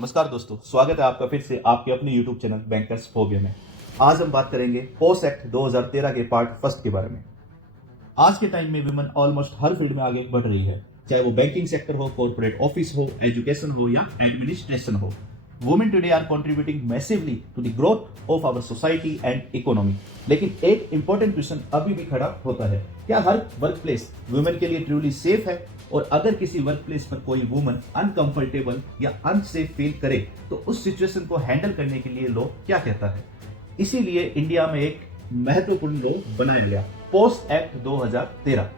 नमस्कार दोस्तों, स्वागत है आपका फिर से आपके अपने YouTube चैनल बैंकर्स फोबिया में। आज हम बात करेंगे पोस्ट एक्ट 2013 के पार्ट फर्स्ट के बारे में। आज के टाइम में वुमेन ऑलमोस्ट हर फील्ड में आगे बढ़ रही है, चाहे वो बैंकिंग सेक्टर हो, कॉर्पोरेट ऑफिस हो, एजुकेशन हो या एडमिनिस्ट्रेशन हो। Women today are contributing massively to the growth of our society and economy. लेकिन एक इंपॉर्टेंट क्वेश्चन अभी भी खड़ा होता है, क्या हर वर्क प्लेस वुमेन के लिए ट्रूली सेफ है? और अगर किसी वर्क प्लेस पर कोई वुमन अनकंफर्टेबल या अनसेफ फील करे तो उस सिचुएशन को हैंडल करने के लिए लॉ क्या कहता है? इसीलिए इंडिया में एक महत्वपूर्ण लॉ बनाया गया, पोस्ट एक्ट 2013।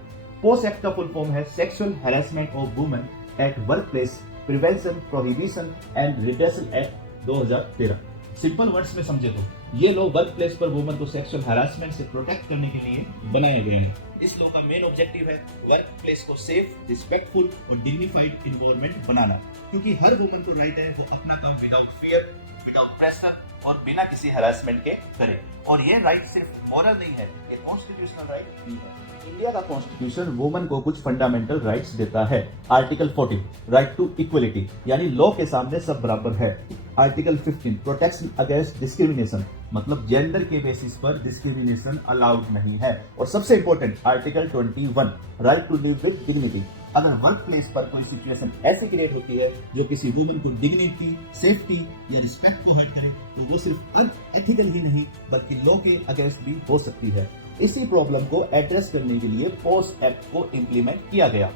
पोस्ट एक्ट का फुल फॉर्म है sexual harassment of women at work place prevention prohibition and redressal act 2013। Simple words में समझे तो ये लॉ वर्क प्लेस पर वुमन को सेक्सुअल हैरेसमेंट से प्रोटेक्ट करने के लिए बनाए गए हैं। इस लॉ का मेन ऑब्जेक्टिव है वर्क प्लेस को सेफ, रिस्पेक्टफुल और डिग्निफाइड एनवायरनमेंट बनाना, क्योंकि हर वुमन को राइट है वो अपना काम विदाउट फियर, विदाउट प्रेशर और बिना किसी हैरेसमेंट के करे। और ये राइट सिर्फ मॉरल नहीं है, ये कॉन्स्टिट्यूशनल राइट भी है। इंडिया का कॉन्स्टिट्यूशन वुमन को कुछ फंडामेंटल राइट्स देता है। आर्टिकल 14 राइट टू इक्वलिटी, यानी लॉ के सामने सब बराबर है। आर्टिकल 15 प्रोटेक्शन अगेंस्ट डिस्क्रिमिनेशन, मतलब जेंडर के बेसिस पर डिस्क्रिमिनेशन अलाउड नहीं है। और सबसे important article 21 right to live with dignity. अगर वर्क प्लेस पर कोई सिचुएशन ऐसी क्रिएट होती है जो किसी वुमन को डिग्निटी, सेफ्टी या रिस्पेक्ट को हर्ट करे, तो वो सिर्फ अनएथिकल ही नहीं बल्कि लॉ के अगेंस्ट भी हो सकती है। इसी प्रॉब्लम को एड्रेस करने के लिए पोस्ट एक्ट को इंप्लीमेंट किया गया।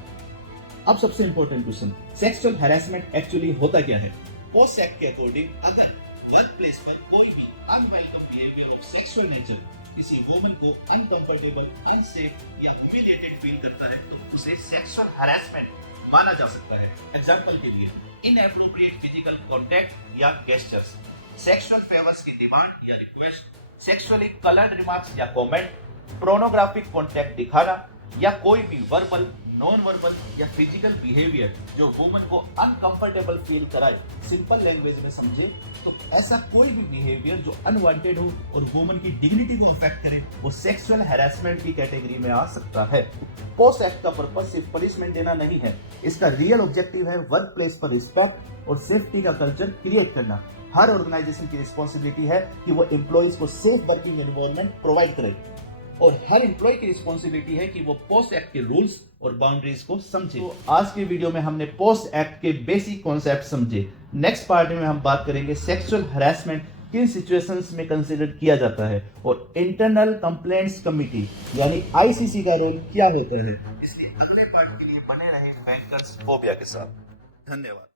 अब सबसे important question, sexual harassment actually होता क्या है? पोस्ट एक्ट के अकॉर्डिंग अगर वर्क प्लेस पर कोई भी unwelcome behaviour of sexual nature किसी वुमन को अनकंफर्टेबल, अनसेफ या ह्यूमिलिएटेड फील करता है तो उसे सेक्सुअल हैरेसमेंट माना जा सकता है। एग्जांपल के लिए इनएप्रोप्रिएट फिजिकल कांटेक्ट या गेस्चर्स, सेक्सुअल फेवर्स की डिमांड या रिक्वेस्ट, सेक्सुअली कलर्ड रिमार्क्स या कमेंट, पोर्नोग्राफिक कांटेक्ट दिखाना या कोई भी वर्बल, नॉन वर्बल या फिजिकल बिहेवियर जो वुमन को अनकंफर्टेबल फील कराए। सिंपल लैंग्वेज में समझे तो ऐसा कोई भी बिहेवियर जो अनवांटेड हो और वुमन की डिग्निटी को अफेक्ट करे वो सेक्सुअल हैरेसमेंट की कैटेगरी में आ सकता है। पोस्ट एक्ट का पर्पस सिर्फ पनिशमेंट देना नहीं है, इसका रियल ऑब्जेक्टिव है वर्क प्लेस पर रिस्पेक्ट और सेफ्टी का कल्चर क्रिएट करना। हर ऑर्गेनाइजेशन की रिस्पॉन्सिबिलिटी है कि वो एम्प्लॉइज को सेफ वर्किंग एनवायरनमेंट प्रोवाइड करे और हर एम्प्लॉय की रिस्पॉन्सिबिलिटी है कि वो पोस्ट एक्ट के रूल्स और बाउंड्रीज को समझे। तो आज के वीडियो में हमने पोस्ट एक्ट के बेसिक कॉन्सेप्ट समझे। नेक्स्ट पार्ट में हम बात करेंगे सेक्सुअल हैरेसमेंट किन सिचुएशंस में कंसीडर किया जाता है और इंटरनल कंप्लेंट्स कमिटी यानी आईसीसी का रोल क्या होता है। इसलिए अगले पार्ट के लिए बने रहे बैंकर्स फोबिया के साथ। धन्यवाद।